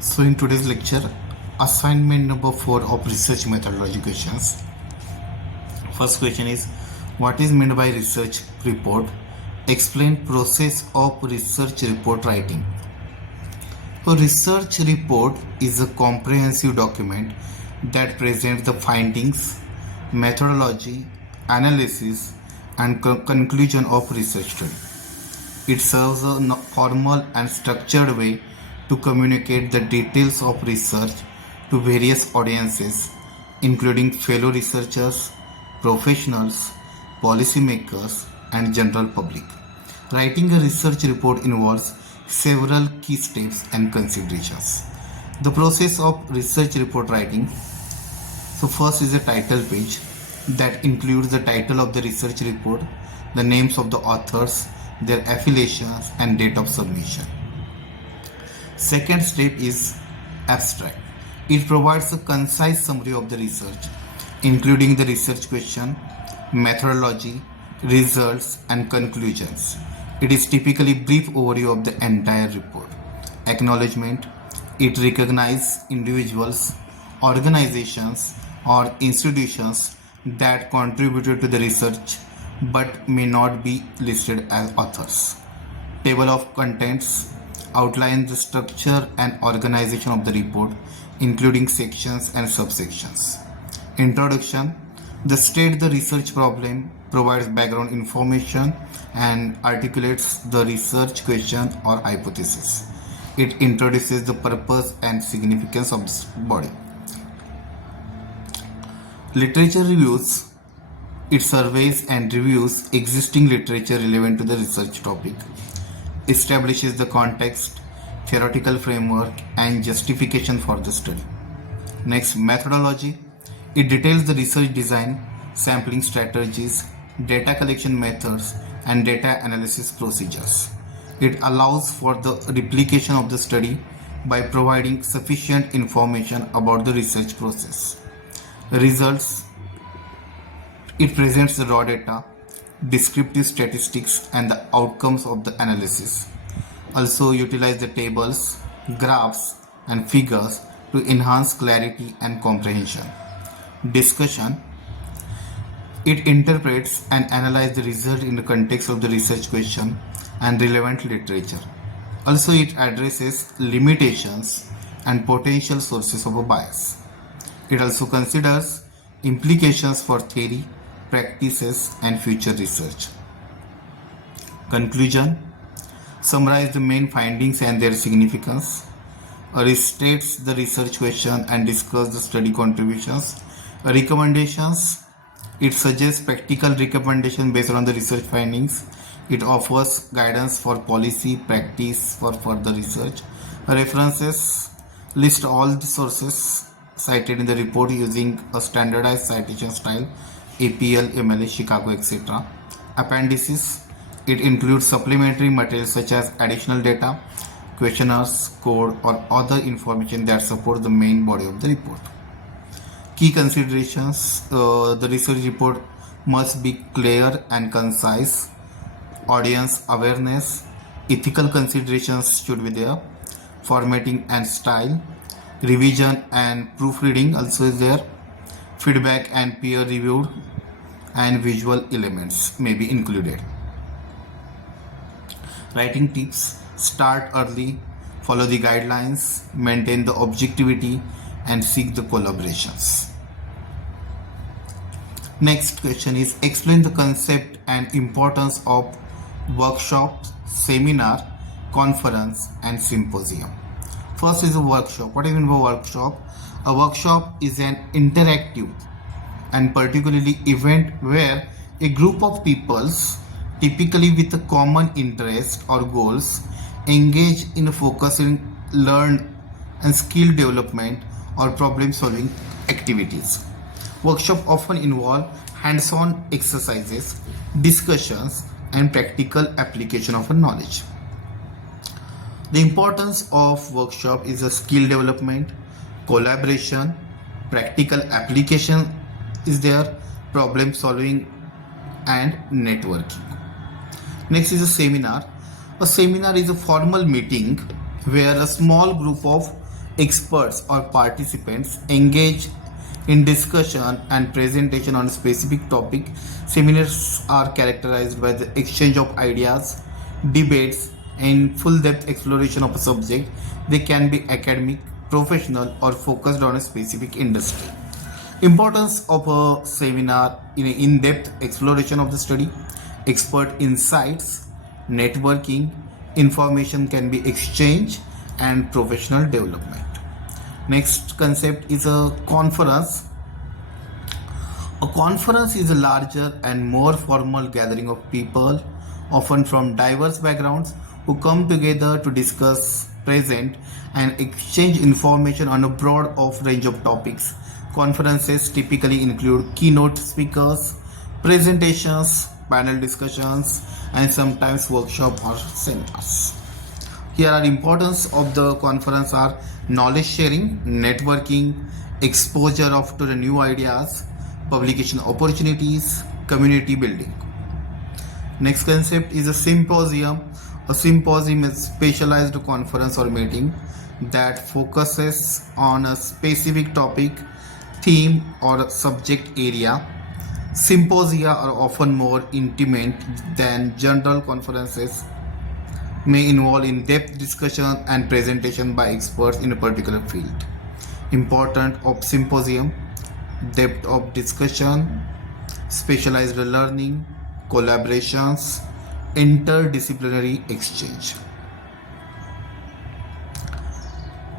So in today's lecture, assignment number 4 of research methodology questions. First question is, what is meant by research report? Explain process of research report writing. A research report is a comprehensive document that presents the findings, methodology, analysis, and conclusion of research study. It serves a formal and structured way to communicate the details of research to various audiences, including fellow researchers, professionals, policymakers, and general public. Writing a research report involves several key steps and considerations. The process of research report writing. So first is a title page that includes the title of the research report, the names of the authors, their affiliations, and date of submission. Second step is abstract. It provides a concise summary of the research, including the research question, methodology, results, and conclusions. It is typically brief overview of the entire report. Acknowledgement. It recognizes individuals, organizations, or institutions that contributed to the research but may not be listed as authors. Table of contents outlines the structure and organization of the report, including sections and subsections. Introduction. The state the research problem, provides background information, and articulates the research question or hypothesis. It introduces the purpose and significance of this body. Literature reviews. It surveys and reviews existing literature relevant to the research topic, establishes the context, theoretical framework, and justification for the study. Next, methodology. It details the research design, sampling strategies, data collection methods, and data analysis procedures. It allows for the replication of the study by providing sufficient information about the research process. Results. It presents the raw data, descriptive statistics, and the outcomes of the analysis. Also utilize the tables, graphs, and figures to enhance clarity and comprehension. Discussion. It interprets and analyzes the result in the context of the research question and relevant literature. Also, it addresses limitations and potential sources of a bias. It also considers implications for theory, practices, and future research. Conclusion. Summarize the main findings and their significance. Restates the research question and discuss the study contributions. Recommendations. It suggests practical recommendations based on the research findings. It offers guidance for policy, practice for further research. References. List all the sources cited in the report using a standardized citation style, APL, MLA, Chicago, etc. Appendices. It includes supplementary materials such as additional data, questionnaires, code, or other information that support the main body of the report. Key considerations. The research report must be clear and concise. Audience awareness. Ethical considerations should be there. Formatting and style. Revision and proofreading also is there. Feedback and peer reviewed, and visual elements may be included. Writing tips. Start early, follow the guidelines, maintain the objectivity, and seek the collaborations. Next question is, explain the concept and importance of workshop, seminar, conference, and symposium. First is a workshop. What do you mean by workshop? A workshop is an interactive and particularly event where a group of peoples, typically with a common interest or goals, engage in focusing, learn, and skill development or problem solving activities. Workshops often involve hands-on exercises, discussions, and practical application of knowledge. The importance of workshop is a skill development, collaboration, practical application is there, problem solving, and networking. Next is a seminar. A seminar is a formal meeting where a small group of experts or participants engage in discussion and presentation on a specific topic. Seminars are characterized by the exchange of ideas, debates, and full-depth exploration of a subject. They can be academic, professional, or focused on a specific industry. Importance of a seminar in an in-depth exploration of the study, expert insights, networking, information can be exchanged, and professional development. Next concept is a conference. A conference is a larger and more formal gathering of people, often from diverse backgrounds, who come together to discuss, present, and exchange information on a broad range of topics. Conferences typically include keynote speakers, presentations, panel discussions, and sometimes workshop or seminars. Here are importance of the conference are knowledge sharing, networking, exposure of to the new ideas, publication opportunities, community building. Next concept is a symposium. A symposium is specialized conference or meeting that focuses on a specific topic, theme, or subject area. Symposia are often more intimate than general conferences, may involve in-depth discussion and presentation by experts in a particular field. Important of symposium: depth of discussion, specialized learning, collaborations, interdisciplinary exchange.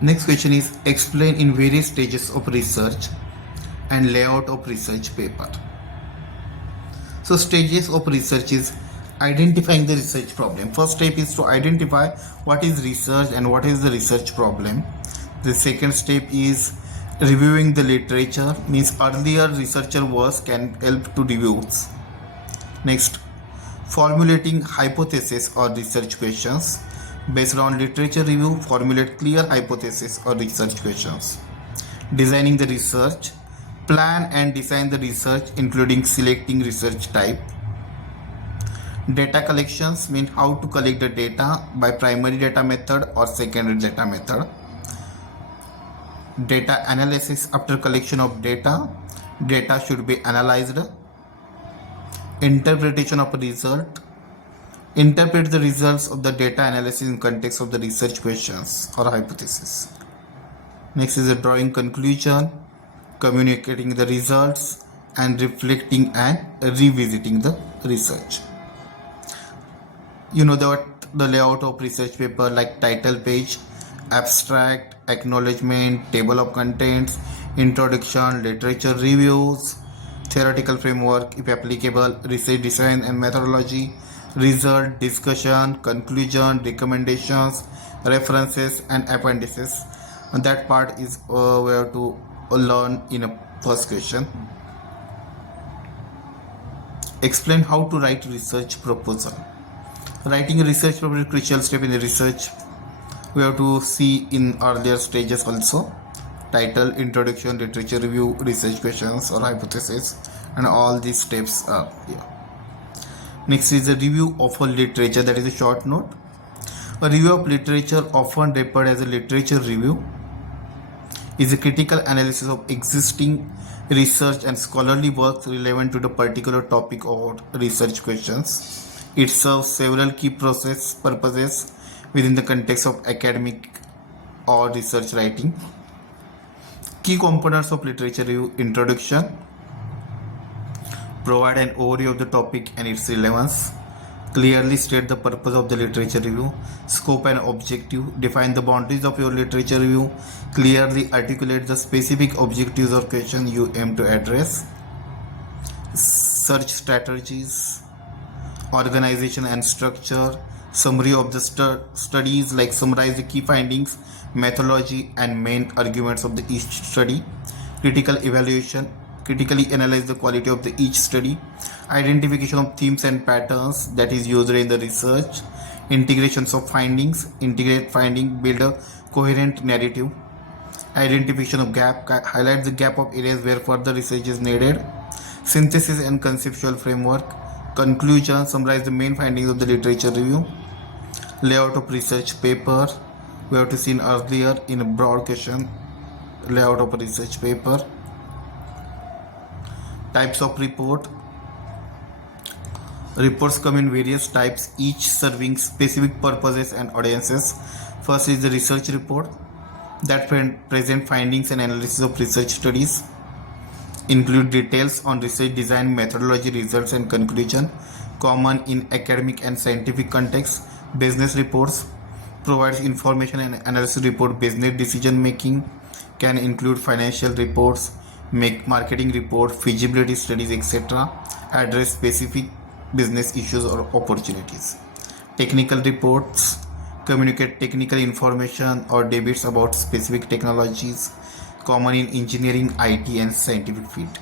Next question is explain in various stages of research and layout of research paper. So stages of research is identifying the research problem. First step is to identify what is research and what is the research problem. The second step is reviewing the literature, means earlier researcher works can help to reviews. Next, formulating hypothesis or research questions. Based on literature review, formulate clear hypothesis or research questions. Designing the research, plan and design the research including selecting research type. Data collections mean how to collect the data by primary data method or secondary data method. Data analysis after collection of data. Data should be analyzed. Interpretation of a result. Interpret the results of the data analysis in context of the research questions or hypothesis. Next is a drawing conclusion, communicating the results, and reflecting and revisiting the research. You know that the layout of research paper like title page, abstract, acknowledgement, table of contents, introduction, literature reviews, theoretical framework if applicable, research design and methodology, result, discussion, conclusion, recommendations, references, and appendices. And that part is we have to learn in a first question. Explain how to write research proposal. Writing a research proposal is a crucial step in the research. We have to see in earlier stages also. Title, introduction, literature review, research questions or hypothesis, and all these steps are here. Next is a review of a literature, that is a short note. A review of literature, often referred as a literature review, is a critical analysis of existing research and scholarly works relevant to the particular topic or research questions. It serves several key purposes within the context of academic or research writing. Key components of literature review: introduction, provide an overview of the topic and its relevance, clearly state the purpose of the literature review, scope and objective, define the boundaries of your literature review, clearly articulate the specific objectives or questions you aim to address, search strategies, organization and structure, summary of the studies, like summarize the key findings, methodology, and main arguments of the each study, critical evaluation, critically analyze the quality of the each study, identification of themes and patterns that is used in the research, integrations of findings, integrate finding, build a coherent narrative, identification of gap, highlight the gap of areas where further research is needed, synthesis and conceptual framework, conclusion, summarize the main findings of the literature review, layout of research paper, We have to seen earlier in a broad question layout of a research paper. Types of report. Reports come in various types, each serving specific purposes and audiences. First is the research report that present findings and analysis of research studies, include details on research design, methodology, results and conclusion, common in academic and scientific context. Business reports provides information and analysis report. Business decision making can include financial reports, marketing report, feasibility studies, etc. Address specific business issues or opportunities. Technical reports communicate technical information or debates about specific technologies, common in engineering, IT and scientific field.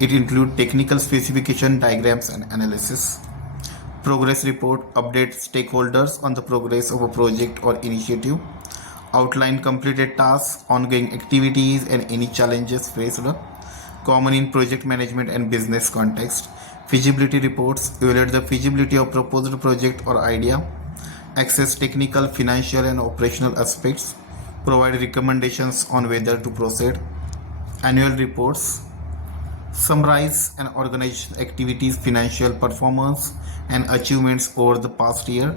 It includes technical specification, diagrams and analysis. Progress report updates stakeholders on the progress of a project or initiative, outline completed tasks, ongoing activities and any challenges faced, common in project management and business context. Feasibility reports evaluate the feasibility of proposed project or idea, assess technical, financial and operational aspects, provide recommendations on whether to proceed. Annual reports summarize and organize activities, financial performance and achievements over the past year,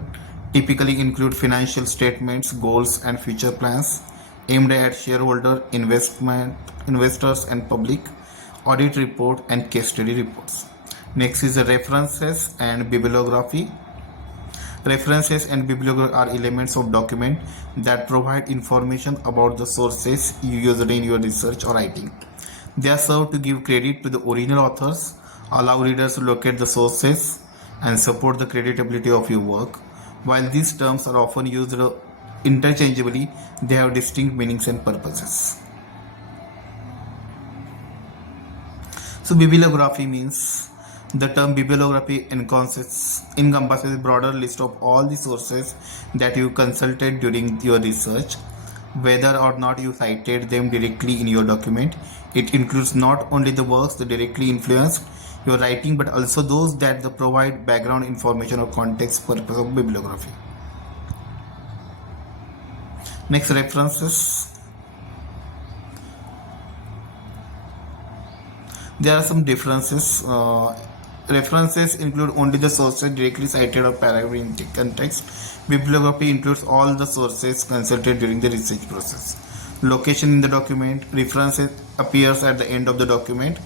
typically include financial statements, goals and future plans aimed at shareholder, investors and public. Audit report and case study reports. Next is the references and bibliography. References and bibliography are elements of document that provide information about the sources you used in your research or writing. They are served to give credit to the original authors, allow readers to locate the sources, and support the creditability of your work. While these terms are often used interchangeably, they have distinct meanings and purposes. So bibliography means the term bibliography encompasses a broader list of all the sources that you consulted during your research, whether or not you cited them directly in your document. It includes not only the works that directly influenced your writing, but also those that provide background information or context purpose of bibliography. Next, references. There are some differences. References include only the sources directly cited or paragraph in context. Bibliography includes all the sources consulted during the research process. Location in the document. References appears at the end of the document.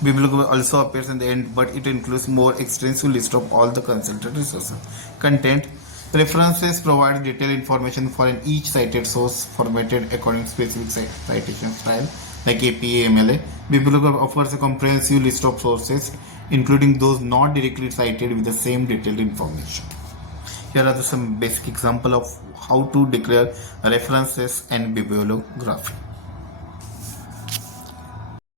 Bibliography also appears in the end, but it includes more extensive list of all the consulted resources. Content. References provide detailed information for each cited source formatted according to specific citation style like APA, MLA. Bibliography offers a comprehensive list of sources, including those not directly cited with the same detailed information. Here are some basic examples of how to declare references and bibliography.